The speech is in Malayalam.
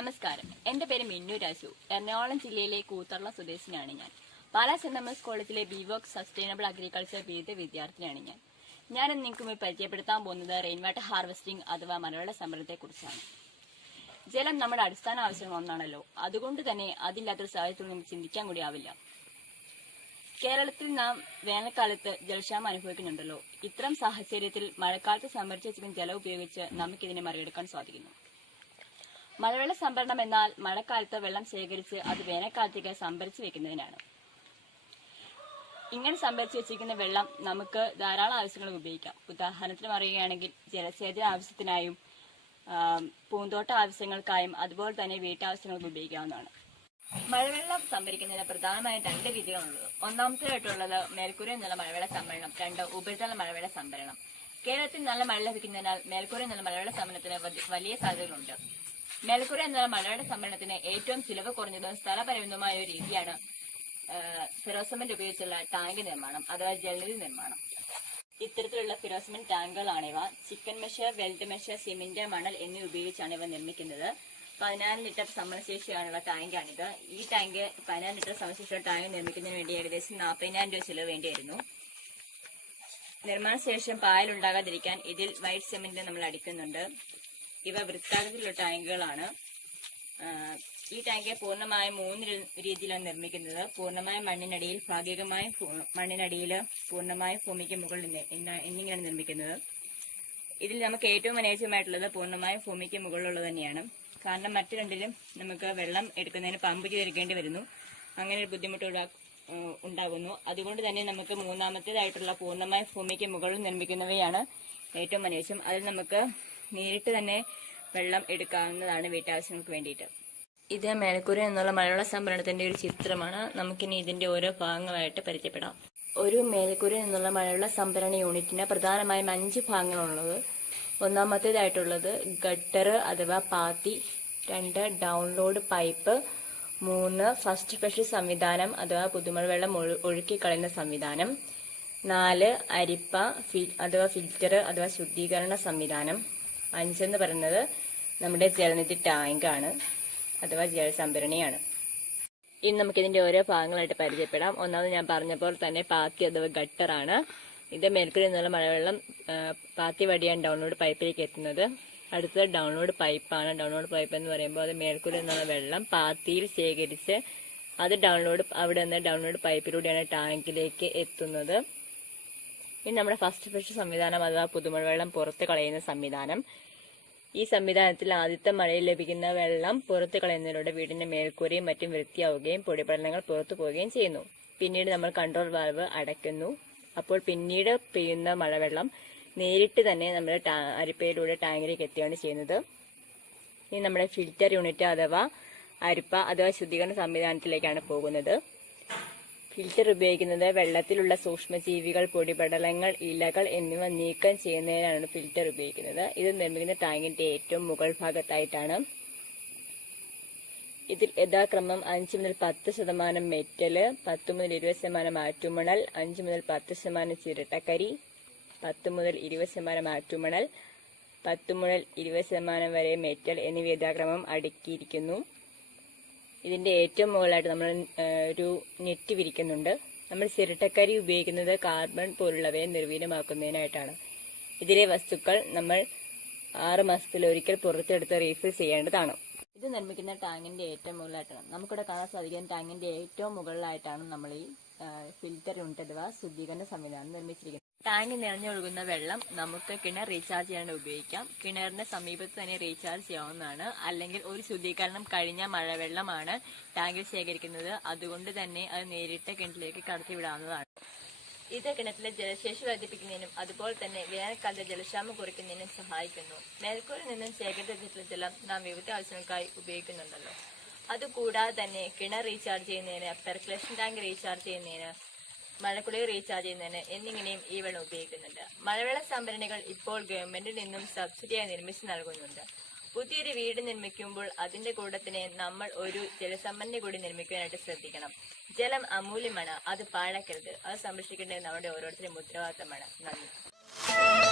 നമസ്കാരം. എന്റെ പേര് മിന്നു രാജു. എറണാകുളം ജില്ലയിലെ കൂത്തറള സ്വദേശിനിയാണ് ഞാൻ. പാലാ സെന്റ് തോമസ് കോളേജിലെ വർക്ക് സസ്റ്റൈനബിൾ അഗ്രികൾച്ചർ ബിരുദ വിദ്യാർത്ഥിനിയാണ് ഞാൻ. ഞാൻ നിങ്ങൾക്ക് മുമ്പ് പരിചയപ്പെടുത്താൻ പോകുന്നത് റെയിൻ വാട്ടർ ഹാർവെസ്റ്റിംഗ് അഥവാ മലവെള്ള സംഭരണത്തെ കുറിച്ചാണ് ജലം നമ്മുടെ അടിസ്ഥാന ആവശ്യങ്ങൾ ഒന്നാണല്ലോ. അതുകൊണ്ട് തന്നെ അതില്ലാത്തൊരു സാഹചര്യത്തിൽ നമുക്ക് ചിന്തിക്കാൻ കൂടി ആവില്ല. കേരളത്തിൽ നാം വേനൽക്കാലത്ത് ജലക്ഷാമം അനുഭവിക്കുന്നുണ്ടല്ലോ. ഇത്തരം സാഹചര്യത്തിൽ മഴക്കാലത്ത് സംഭരിച്ച ജലം ഉപയോഗിച്ച് നമുക്കിതിനെ മറികടക്കാൻ സാധിക്കുന്നു. മഴവെള്ള സംഭരണം എന്നാൽ മഴക്കാലത്ത് വെള്ളം ശേഖരിച്ച് അത് വേനൽക്കാലത്തേക്ക് സംഭരിച്ചു വെക്കുന്നതിനാണ്. ഇങ്ങനെ സംഭരിച്ചു വെച്ചിരിക്കുന്ന വെള്ളം നമുക്ക് ധാരാളം ആവശ്യങ്ങൾക്ക് ഉപയോഗിക്കാം. ഉദാഹരണത്തിന് പറയുകയാണെങ്കിൽ ജലസേചന ആവശ്യത്തിനായും പൂന്തോട്ട ആവശ്യങ്ങൾക്കായും അതുപോലെ തന്നെ വീട്ടാവശ്യങ്ങൾക്ക് ഉപയോഗിക്കാവുന്നതാണ്. മഴവെള്ളം സംഭരിക്കുന്നതിന് പ്രധാനമായ രണ്ട് രീതികളുള്ളത് ഒന്നാമത്തേതായിട്ടുള്ളത് മേൽക്കൂരയിൽ നിന്നുള്ള മഴവെള്ള സംഭരണം രണ്ട് ഉപരിതല മഴവെള്ള സംഭരണം. കേരളത്തിൽ നല്ല മഴ ലഭിക്കുന്നതിനാൽ മേൽക്കൂരയിൽ നിന്നുള്ള മഴവെള്ള സംഭരണത്തിന് വലിയ സാധ്യതകളുണ്ട്. മേൽക്കൂര എന്ന മലയാള സംഭരണത്തിന് ഏറ്റവും ചിലവ് കുറഞ്ഞതും സ്ഥലപരിമിതമായ ഒരു രീതിയാണ് ഫിറോസമെന്റ് ഉപയോഗിച്ചുള്ള ടാങ്ക് നിർമ്മാണം അഥവാ ജലനിധി നിർമ്മാണം. ഇത്തരത്തിലുള്ള ferrocement ടാങ്കുകളാണിവ chicken mesh weld mesh cement മണൽ എന്നിവ ഉപയോഗിച്ചാണ് ഇവ നിർമ്മിക്കുന്നത്. പതിനാല് ലിറ്റർ സംഭരണശേഷിയാണുള്ള ടാങ്കാണിത്. ഈ ടാങ്ക് പതിനാല് ലിറ്റർ സംഭരണശേഷിയുള്ള ടാങ്ക് നിർമ്മിക്കുന്നതിന് വേണ്ടി ഏകദേശം നാൽപ്പതിനായിരം രൂപ ചിലവ് വേണ്ടിയായിരുന്നു നിർമ്മാണ ശേഷം പായൽ ഉണ്ടാകാതിരിക്കാൻ ഇതിൽ വൈറ്റ് സിമെന്റ് നമ്മൾ അടിക്കുന്നുണ്ട്. ഇവ വൃത്താകൃതിയിലുള്ള ടാങ്കുകളാണ്. ഈ ടാങ്ക് പൂർണമായും മൂന്ന് രീതിയിലാണ് നിർമ്മിക്കുന്നത്. പൂർണമായും മണ്ണിനടിയിൽ ഭാഗികമായ മണ്ണിനടിയിൽ പൂർണമായ ഭൂമിക്ക് മുകളിൽ എന്നിങ്ങനെയാണ് നിർമ്മിക്കുന്നത്. ഇതിൽ നമുക്ക് ഏറ്റവും അനുയോജ്യമായിട്ടുള്ളത് പൂർണമായ ഭൂമിക്ക് മുകളിലുള്ളത് തന്നെയാണ്. കാരണം മറ്റു രണ്ടിലും നമുക്ക് വെള്ളം എടുക്കുന്നതിന് പമ്പ് ചെയ്തെടുക്കേണ്ടി വരുന്നു. അങ്ങനെ ഒരു ബുദ്ധിമുട്ട് ഉണ്ടാ- ഉണ്ടാകുന്നു. അതുകൊണ്ട് തന്നെ നമുക്ക് മൂന്നാമത്തേതായിട്ടുള്ള പൂർണമായ ഭൂമിക്ക് മുകളിൽ നിർമ്മിക്കുന്നവയാണ് ഏറ്റവും അനുയോജ്യം. അതിൽ നമുക്ക് നേരിട്ട് തന്നെ വെള്ളം എടുക്കാവുന്നതാണ് വീട്ടാവശ്യങ്ങൾക്ക് വേണ്ടിയിട്ട്. ഇത് മേൽക്കൂര എന്നുള്ള മഴവെള്ള സംഭരണത്തിന്റെ ഒരു ചിത്രമാണ്. നമുക്കിനി ഇതിന്റെ ഓരോ ഭാഗങ്ങളായിട്ട് പരിചയപ്പെടാം. ഒരു മേൽക്കൂര എന്നുള്ള മഴവെള്ള സംഭരണ യൂണിറ്റിന് പ്രധാനമായും അഞ്ച് ഭാഗങ്ങളുള്ളത്. ഒന്നാമത്തേതായിട്ടുള്ളത് ഗട്ടർ അഥവാ പാത്തി രണ്ട് ഡൗൺലോഡ് പൈപ്പ് മൂന്ന് ഫസ്റ്റ് ഫ്ലഷ് സംവിധാനം അഥവാ പുതുമഴ വെള്ളം ഒഴു- ഒഴുക്കിക്കളയുന്ന സംവിധാനം നാല് അരിപ്പ അഥവാ ഫിൽറ്റർ അഥവാ ശുദ്ധീകരണ സംവിധാനം അഞ്ചെന്ന് പറയുന്നത് നമ്മുടെ ജലനിധി ടാങ്കാണ് അഥവാ ജലസംഭരണിയാണ് ഇനി നമുക്ക് ഇതിന്റെ ഓരോ ഭാഗങ്ങളായിട്ട് പരിചയപ്പെടാം. ഒന്നാമത് ഞാൻ പറഞ്ഞ പോലെ തന്നെ പാത്തി അഥവാ ഗട്ടറാണ് ഇത് മേൽക്കൂരി നിന്നുള്ള മഴവെള്ളം പാക്കി വഴിയാണ് ഡൗൺലോഡ് പൈപ്പിലേക്ക് എത്തുന്നത്. അടുത്തത് ഡൗൺലോഡ് പൈപ്പാണ് ഡൗൺലോഡ് പൈപ്പ് എന്ന് പറയുമ്പോൾ അത് മേൽക്കൂരി നിന്നുള്ള വെള്ളം പാത്തിയിൽ ശേഖരിച്ച് അത് ഡൗൺലോഡ് അവിടെ നിന്ന് ഡൗൺലോഡ് പൈപ്പിലൂടെയാണ് ടാങ്കിലേക്ക് എത്തുന്നത്. ഇനി നമ്മുടെ ഫസ്റ്റ് ഫ്ലഷ് സംവിധാനം അഥവാ പുതുമഴ വെള്ളം പുറത്ത് കളയുന്ന സംവിധാനം. ഈ സംവിധാനത്തിൽ ആദ്യത്തെ മഴയിൽ ലഭിക്കുന്ന വെള്ളം പുറത്ത് കളയുന്നതിലൂടെ വീടിന്റെ മേൽക്കൂരയും മറ്റും വൃത്തിയാവുകയും പൊടിപടലങ്ങൾ പുറത്തു പോവുകയും ചെയ്യുന്നു. പിന്നീട് നമ്മൾ കൺട്രോൾ വാൽവ് അടയ്ക്കുന്നു. അപ്പോൾ പിന്നീട് പെയ്യുന്ന മഴവെള്ളം നേരിട്ട് തന്നെ നമ്മുടെ അരിപ്പയിലൂടെ ടാങ്കിലേക്ക് എത്തുകയാണ് ചെയ്യുന്നത്. ഇനി നമ്മുടെ ഫിൽറ്റർ യൂണിറ്റ് അഥവാ അരിപ്പ അഥവാ ശുദ്ധീകരണ സംവിധാനത്തിലേക്കാണ് പോകുന്നത്. ഫിൽറ്റർ ഉപയോഗിക്കുന്നത് വെള്ളത്തിലുള്ള സൂക്ഷ്മജീവികൾ പൊടിപടലങ്ങൾ ഇലകൾ എന്നിവ നീക്കം ചെയ്യുന്നതിനാണ് ഫിൽറ്റർ ഉപയോഗിക്കുന്നത്. ഇത് നിർമ്മിക്കുന്ന ടാങ്കിന്റെ ഏറ്റവും മുകൾ ഭാഗത്തായിട്ടാണ്. ഇതിൽ യഥാക്രമം അഞ്ച് മുതൽ പത്ത് ശതമാനം മെറ്റൽ പത്ത് മുതൽ ഇരുപത് ശതമാനം ആറ്റുമണൽ അഞ്ച് മുതൽ പത്ത് ശതമാനം ചിരട്ടക്കരി പത്ത് മുതൽ ഇരുപത് ശതമാനം ആറ്റുമണൽ പത്ത് മുതൽ ഇരുപത് ശതമാനം വരെ മെറ്റൽ എന്നിവ യഥാക്രമം അടുക്കിയിരിക്കുന്നു. ഇതിന്റെ ഏറ്റവും മുകളിലായിട്ട് നമ്മൾ ഒരു നെറ്റ് വിരിക്കുന്നുണ്ട്. നമ്മൾ ചിരട്ടക്കരി ഉപയോഗിക്കുന്നത് കാർബൺ പോലുള്ളവയെ നിർവീര്യമാക്കുന്നതിനായിട്ടാണ്. ഇതിലെ വസ്തുക്കൾ നമ്മൾ ആറ് മാസത്തിലൊരിക്കൽ പുറത്തെടുത്ത് റീഫിൽ ചെയ്യേണ്ടതാണ്. ഇത് നിർമ്മിക്കുന്ന ടാങ്കിന്റെ ഏറ്റവും മുകളിലായിട്ടാണ്. നമുക്കിവിടെ കാണാൻ സാധിക്കുന്ന ടാങ്കിന്റെ ഏറ്റവും മുകളിലായിട്ടാണ് നമ്മൾ ഈ ഫിൽറ്റർ യൂണിറ്റ് അഥവാ ശുദ്ധീകരണ സംവിധാനം നിർമ്മിച്ചിരിക്കുന്നത്. ടാങ്ക് നിറഞ്ഞൊഴുകുന്ന വെള്ളം നമുക്ക് കിണർ റീചാർജ് ചെയ്യാണ്ട് ഉപയോഗിക്കാം. കിണറിന്റെ സമീപത്ത് തന്നെ റീചാർജ് ചെയ്യാവുന്നതാണ്. അല്ലെങ്കിൽ ഒരു ശുദ്ധീകരണം കഴിഞ്ഞ മഴവെള്ളമാണ് ടാങ്കിൽ ശേഖരിക്കുന്നത്. അതുകൊണ്ട് തന്നെ അത് നേരിട്ട് കിണറ്റിലേക്ക് കടത്തിവിടാവുന്നതാണ് ഇത് കിണറ്റിലെ ജലശേഷി വർദ്ധിപ്പിക്കുന്നതിനും അതുപോലെ തന്നെ വേനൽക്കാലത്തെ ജലക്ഷാമം കുറയ്ക്കുന്നതിനും സഹായിക്കുന്നു. മേൽക്കൂരിൽ നിന്നും ശേഖരിച്ചിട്ടുള്ള ജലം നാം വിവിധ ആവശ്യങ്ങൾക്കായി ഉപയോഗിക്കുന്നുണ്ടല്ലോ. അതുകൂടാതെ തന്നെ കിണർ റീചാർജ് ചെയ്യുന്നതിന് പെർക്കുലേഷൻ ടാങ്ക് റീചാർജ് ചെയ്യുന്നതിന് മഴക്കുളിർ റീചാർജ് ചെയ്യുന്നതിന് എന്നിങ്ങനെയും ഈ വെള്ളം ഉപയോഗിക്കുന്നുണ്ട്. മഴവെള്ള സംഭരണികൾ ഇപ്പോൾ ഗവൺമെന്റിൽ നിന്നും സബ്സിഡിയായി നിർമ്മിച്ച് നൽകുന്നുണ്ട്. പുതിയൊരു വീട് നിർമ്മിക്കുമ്പോൾ അതിന്റെ കൂടത്തിന് നമ്മൾ ഒരു ജലസംഭരണി കൂടി നിർമ്മിക്കാനായിട്ട് ശ്രദ്ധിക്കണം. ജലം അമൂല്യമാണ് അത് പാഴാക്കരുത്. അത് സംരക്ഷിക്കേണ്ടത് നമ്മുടെ ഓരോരുത്തരും ഉത്തരവാദിത്തമാണ്. നന്ദി.